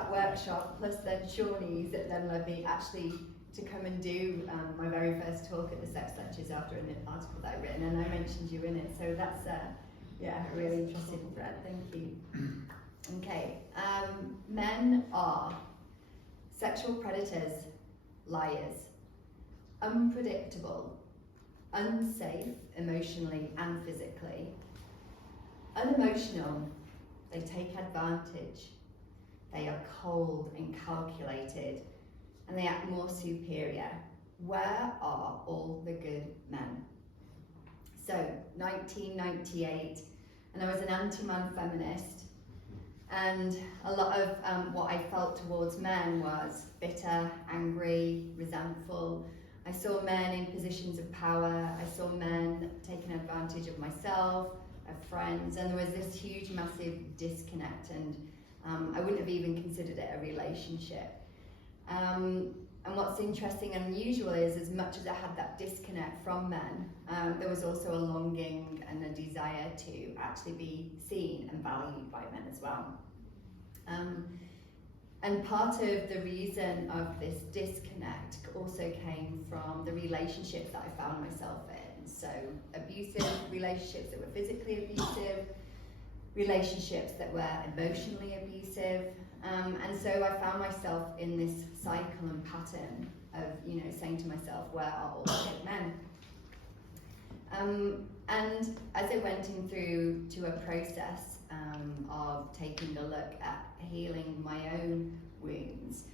that workshop, plus then Shawnee's, that then led me actually to come and do my very first talk at the sex lectures after an article that I'd written, and I mentioned you in it. So that's yeah, a really interesting thread. Thank you. Okay, men are sexual predators, liars, unpredictable, unsafe emotionally and physically, unemotional, they take advantage, they are cold and calculated, and they act more superior. Where are all the good men? So, 1998, and I was an anti-man feminist, and a lot of what I felt towards men was bitter, angry, resentful. I saw men in positions of power, I saw men taking advantage of myself, of friends, and there was this huge, massive disconnect, and I wouldn't have even considered it a relationship. And what's interesting and unusual is, as much as I had that disconnect from men, there was also a longing and a desire to actually be seen and valued by men as well. And part of the reason of this disconnect also came from the relationships that I found myself in. So abusive relationships that were physically abusive, relationships that were emotionally abusive, and so I found myself in this cycle and pattern of, saying to myself, where are all the good men? And as I went in through to a process of taking a look at healing my own wounds,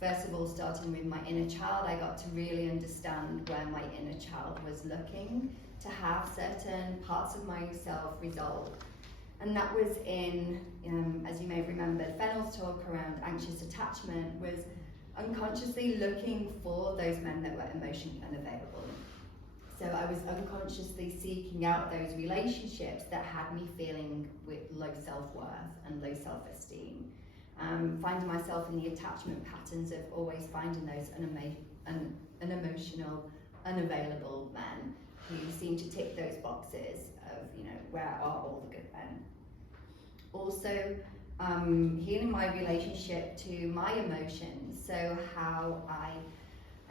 first of all, starting with my inner child, I got to really understand where my inner child was looking to have certain parts of myself resolved. And that was in, as you may have remembered, Fennell's talk around anxious attachment was unconsciously looking for those men that were emotionally unavailable. So I was unconsciously seeking out those relationships that had me feeling with low self-worth and low self-esteem. Finding myself in the attachment patterns of always finding those unemotional, unavailable men who seem to tick those boxes of, where are all the good men? Also, healing my relationship to my emotions, so how I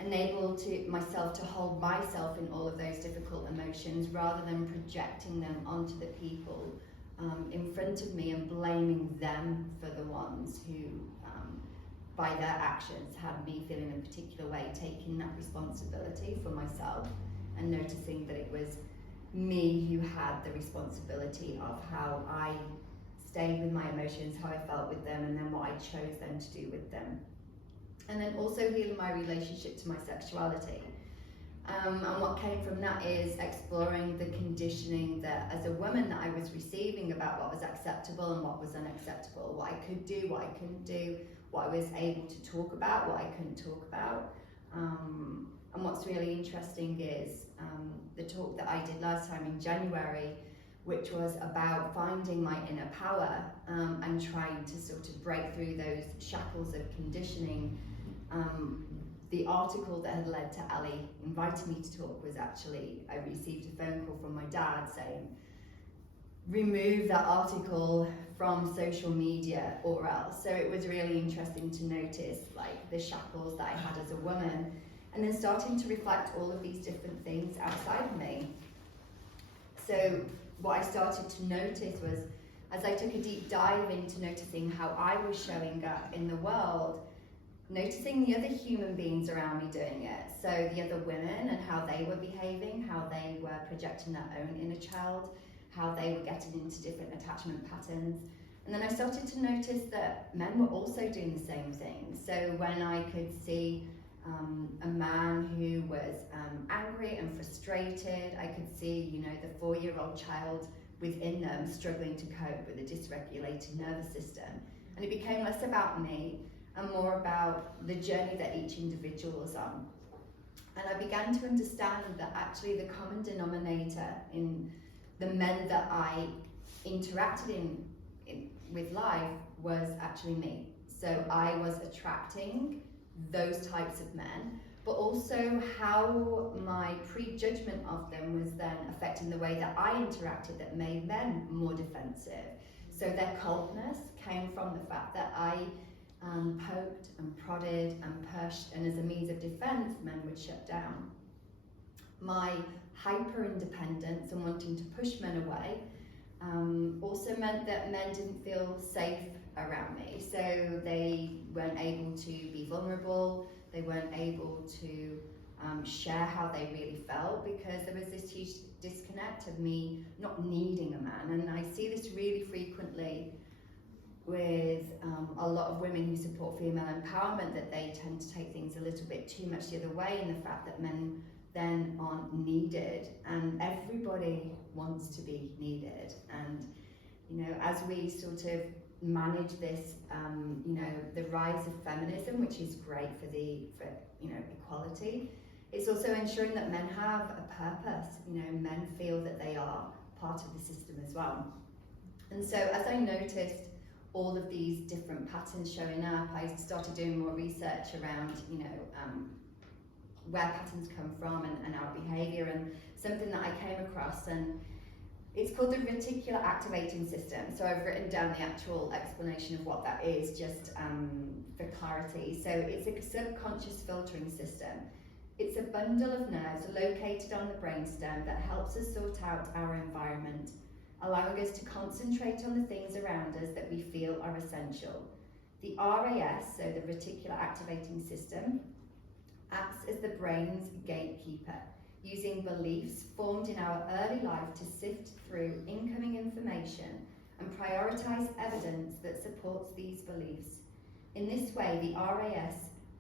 enable myself to hold myself in all of those difficult emotions rather than projecting them onto the people in front of me and blaming them for the ones who, by their actions, had me feeling a particular way, taking that responsibility for myself and noticing that it was me who had the responsibility of how I stayed with my emotions, how I felt with them, and then what I chose then to do with them. And then also healing my relationship to my sexuality. And what came from that is exploring the conditioning that as a woman that I was receiving about what was acceptable and what was unacceptable, what I could do, what I couldn't do, what I was able to talk about, what I couldn't talk about. And what's really interesting is the talk that I did last time in January, which was about finding my inner power and trying to sort of break through those shackles of conditioning. The article that had led to Ali inviting me to talk was actually, I received a phone call from my dad saying, remove that article from social media or else. So it was really interesting to notice like the shackles that I had as a woman, and then starting to reflect all of these different things outside of me. So what I started to notice was, as I took a deep dive into noticing how I was showing up in the world, noticing the other human beings around me doing it. So the other women and how they were behaving, how they were projecting their own inner child, how they were getting into different attachment patterns. And then I started to notice that men were also doing the same thing. So when I could see a man who was angry and frustrated, I could see, the 4-year-old child within them struggling to cope with a dysregulated nervous system. And it became less about me and more about the journey that each individual was on. And I began to understand that actually the common denominator in the men that I interacted with life was actually me. So I was attracting those types of men, but also how my prejudgment of them was then affecting the way that I interacted that made them more defensive. So their coldness came from the fact that I poked and prodded and pushed, and as a means of defence, men would shut down. My hyper-independence and wanting to push men away also meant that men didn't feel safe around me, so they weren't able to be vulnerable, they weren't able to share how they really felt, because there was this huge disconnect of me not needing a man. And I see this really frequently with a lot of women who support female empowerment, that they tend to take things a little bit too much the other way, in the fact that men then aren't needed, and everybody wants to be needed. And you know, as we sort of manage this, you know, the rise of feminism, which is great for you know, equality, it's also ensuring that men have a purpose. You know, men feel that they are part of the system as well. And so as I noticed all of these different patterns showing up, I started doing more research around, you know, where patterns come from and our behaviour, and something that I came across, and it's called the reticular activating system. So I've written down the actual explanation of what that is, just for clarity. So it's a subconscious filtering system. It's a bundle of nerves located on the brainstem that helps us sort out our environment, allowing us to concentrate on the things around us that we feel are essential. The RAS, so the reticular activating system, acts as the brain's gatekeeper, using beliefs formed in our early life to sift through incoming information and prioritise evidence that supports these beliefs. In this way, the RAS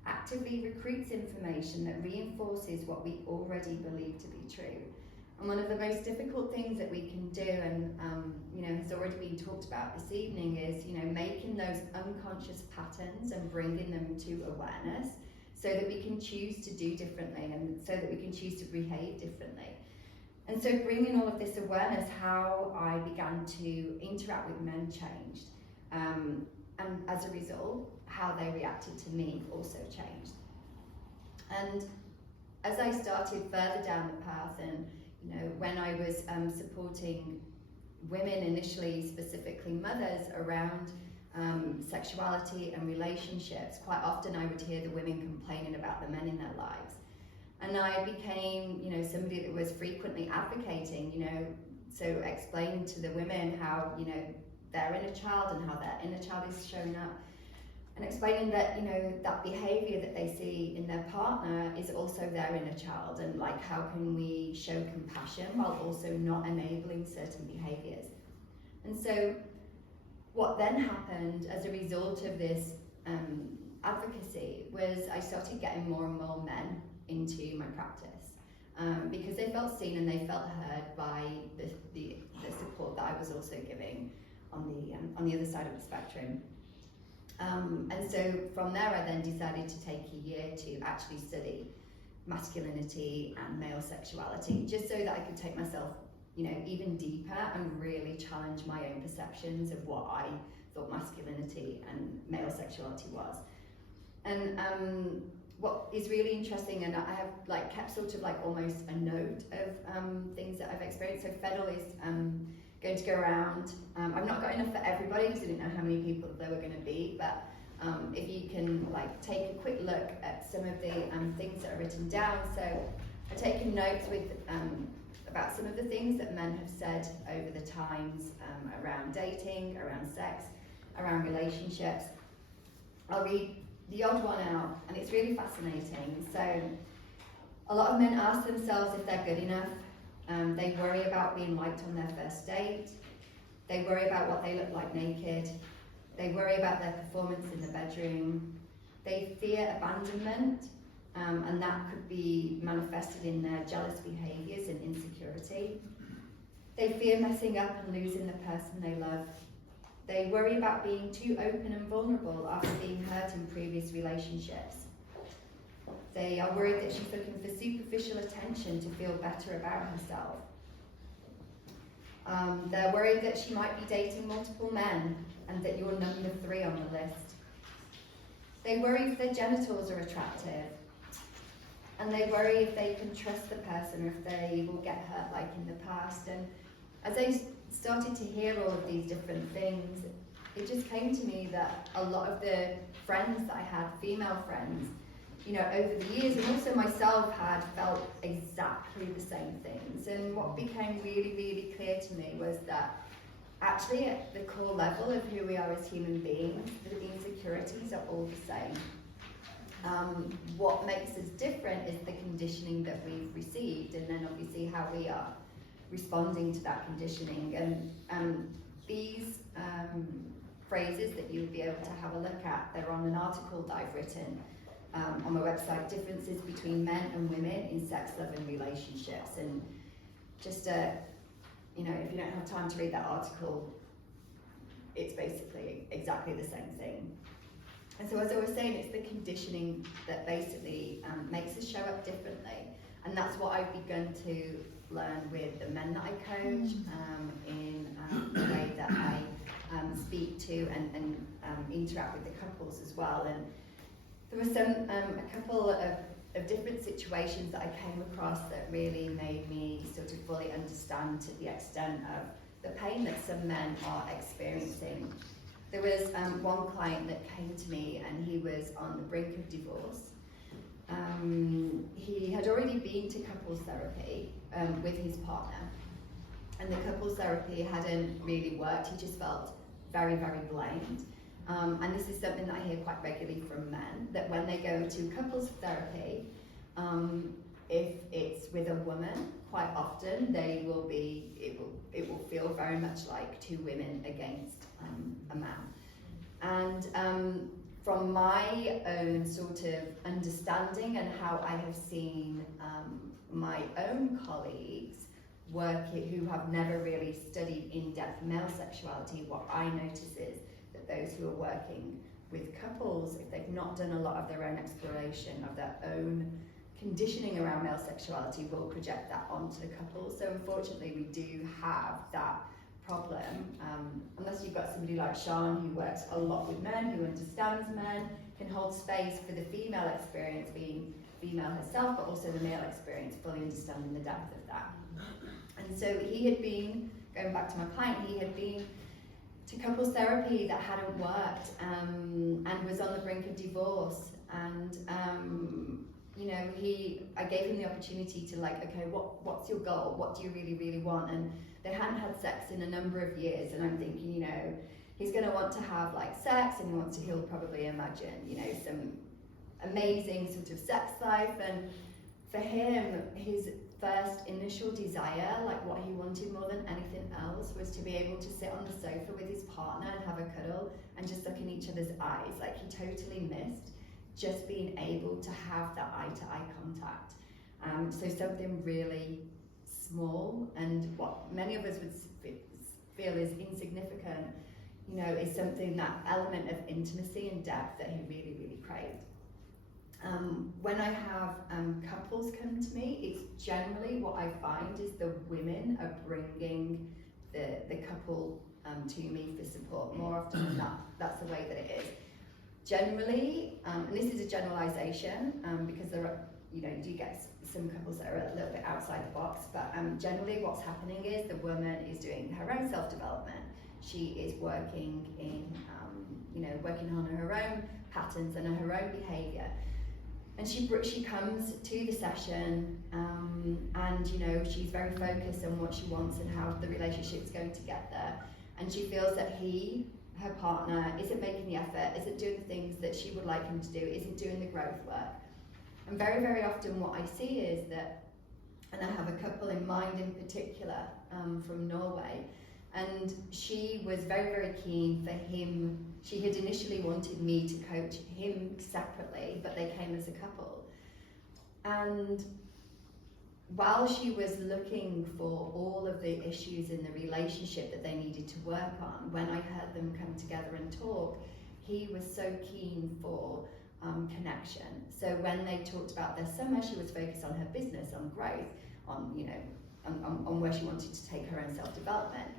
actively recruits information that reinforces what we already believe to be true. And one of the most difficult things that we can do, and you know, has already been talked about this evening, is, you know, making those unconscious patterns and bringing them to awareness, so that we can choose to do differently, and so that we can choose to behave differently. And so bringing all of this awareness, how I began to interact with men changed. And as a result, how they reacted to me also changed. And as I started further down the path, and you know, when I was supporting women initially, specifically mothers, around sexuality and relationships, quite often I would hear the women complaining about the men in their lives. And I became, you know, somebody that was frequently advocating, you know, so explaining to the women how, you know, their inner child and how their inner child is showing up, and explaining that, you know, that behaviour that they see in their partner is also their inner child, and like, how can we show compassion while also not enabling certain behaviours. And so what then happened as a result of this advocacy was I started getting more and more men into my practice, because they felt seen and they felt heard by the support that I was also giving on the other side of the spectrum. And so from there I then decided to take a year to actually study masculinity and male sexuality, just so that I could take myself, you know, even deeper and really challenge my own perceptions of what I thought masculinity and male sexuality was. And what is really interesting, and I have like kept sort of like almost a note of things that I've experienced. So Fedel is going to go around. I've not got enough for everybody because I didn't know how many people there were going to be, but if you can like take a quick look at some of the things that are written down. So I've taken notes with about some of the things that men have said over the times around dating, around sex, around relationships. I'll read the odd one out, and it's really fascinating. So a lot of men ask themselves if they're good enough. They worry about being liked on their first date. They worry about what they look like naked. They worry about their performance in the bedroom. They fear abandonment, and that could be manifested in their jealous behaviours and insecurity. They fear messing up and losing the person they love. They worry about being too open and vulnerable after being hurt in previous relationships. They are worried that she's looking for superficial attention to feel better about herself. They're worried that she might be dating multiple men and that you're number 3 on the list. They worry if their genitals are attractive. And they worry if they can trust the person or if they will get hurt like in the past. And as I started to hear all of these different things, it just came to me that a lot of the friends that I had, female friends, you know, over the years, and also myself, had felt exactly the same things. And what became really, really clear to me was that actually at the core level of who we are as human beings, the insecurities are all the same. What makes us different is the conditioning that we've received, and then obviously how we are responding to that conditioning. And these phrases that you'll be able to have a look at, they're on an article that I've written on my website, Differences Between Men and Women in Sex, Love and Relationships. And just, you know, if you don't have time to read that article, it's basically exactly the same thing. And so as I was saying, it's the conditioning that basically makes us show up differently. And that's what I've begun to learn with the men that I coach, in the way that I speak to and interact with the couples as well. And there were a couple of different situations that I came across that really made me sort of fully understand to the extent of the pain that some men are experiencing. There was one client that came to me, and he was on the brink of divorce. He had already been to couples therapy with his partner, and the couples therapy hadn't really worked. He just felt very, very blamed. And this is something that I hear quite regularly from men, that when they go to couples therapy, if it's with a woman, quite often it will feel very much like two women against a man. And from my own sort of understanding and how I have seen my own colleagues work who have never really studied in-depth male sexuality, what I notice is that those who are working with couples, if they've not done a lot of their own exploration of their own conditioning around male sexuality, will project that onto the couple. So unfortunately we do have that problem, unless you've got somebody like Sean who works a lot with men, who understands men, can hold space for the female experience, being female herself, but also the male experience, fully understanding the depth of that. And so he had been, going back to my client, he had been to couples therapy that hadn't worked, and was on the brink of divorce. And you know, I gave him the opportunity to, like, okay, what's your goal? What do you really, really want? And they hadn't had sex in a number of years, and I'm thinking, you know, he's going to want to have like sex, and he'll probably imagine, you know, some amazing sort of sex life. And for him, his first initial desire, like what he wanted more than anything else, was to be able to sit on the sofa with his partner and have a cuddle and just look in each other's eyes. Like, he totally missed just being able to have that eye-to-eye contact. So something really small, and what many of us would feel is insignificant, you know, is something, that element of intimacy and depth that he really, really craved. When I have couples come to me, it's generally, what I find is the women are bringing the couple to me for support more often than not. That's the way that it is. Generally, and this is a generalization, because there are, you know, you do get some couples that are a little bit outside the box, but generally what's happening is the woman is doing her own self-development. She is working in, you know, working on her own patterns and her own behaviour. And she comes to the session, and, you know, she's very focused on what she wants and how the relationship's going to get there. And she feels that her partner, isn't making the effort, isn't doing the things that she would like him to do, isn't doing the growth work. And very, very often what I see is that, and I have a couple in mind in particular, from Norway, and she was very, very keen for him. She had initially wanted me to coach him separately, but they came as a couple. And while she was looking for all of the issues in the relationship that they needed to work on, when I heard them come together and talk, he was so keen for connection. So when they talked about their summer, she was focused on her business, on growth, on, you know, on where she wanted to take her own self-development.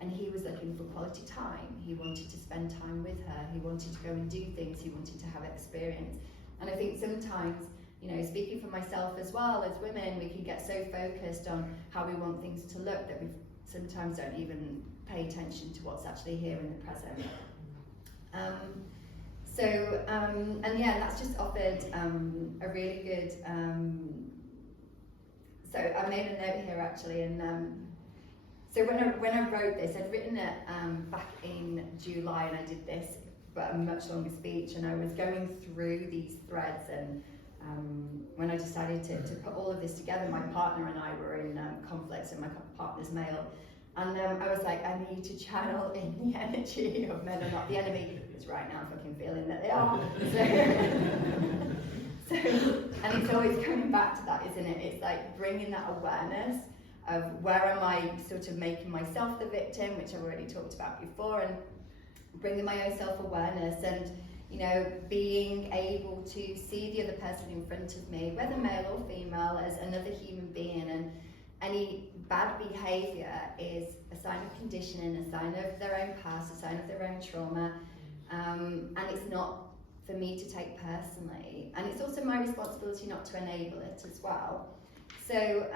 And he was looking for quality time. He wanted to spend time with her. He wanted to go and do things. He wanted to have experience. And I think sometimes, you know, speaking for myself as well, as women, we can get so focused on how we want things to look that we sometimes don't even pay attention to what's actually here in the present. And yeah, that's just offered a really good. So I made a note here actually, and so when I wrote this, I'd written it back in July, and I did this, but a much longer speech, and I was going through these threads, and when I decided to put all of this together, my partner and I were in conflict, and my partner's male, and I was like, I need to channel in the energy of men are not the enemy, because right now I'm fucking feeling that they are. So, and it's always coming back to that, isn't it? It's like bringing that awareness of where am I sort of making myself the victim, which I've already talked about before, and bringing my own self-awareness and, you know, being able to see the other person in front of me, whether male or female, as another human being, and any bad behaviour is a sign of conditioning, a sign of their own past, a sign of their own trauma, and it's not for me to take personally, and it's also my responsibility not to enable it as well. So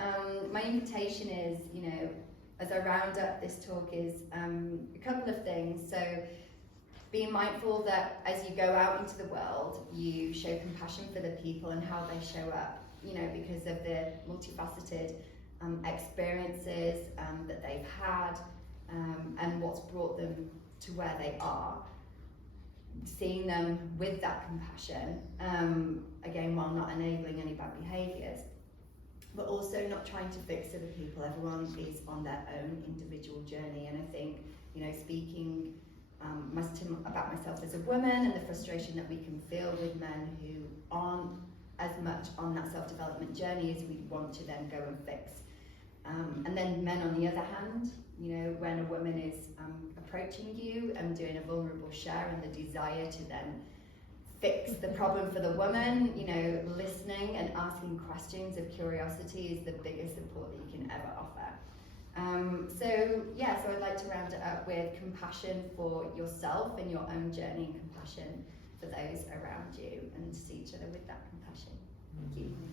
my invitation is, you know, as I round up this talk, is a couple of things. So being mindful that as you go out into the world, you show compassion for the people and how they show up, you know, because of the multifaceted experiences that they've had, and what's brought them to where they are. Seeing them with that compassion, again, while not enabling any bad behaviours, but also not trying to fix other people. Everyone is on their own individual journey, and I think, you know, speaking about myself as a woman and the frustration that we can feel with men who aren't as much on that self-development journey as we want to then go and fix. And then men on the other hand, you know, when a woman is approaching you and doing a vulnerable share, and the desire to then fix the problem for the woman, you know, listening and asking questions of curiosity is the biggest support that you can ever offer. So I'd like to round it up with compassion for yourself and your own journey, and compassion for those around you, and see each other with that compassion. Thank you.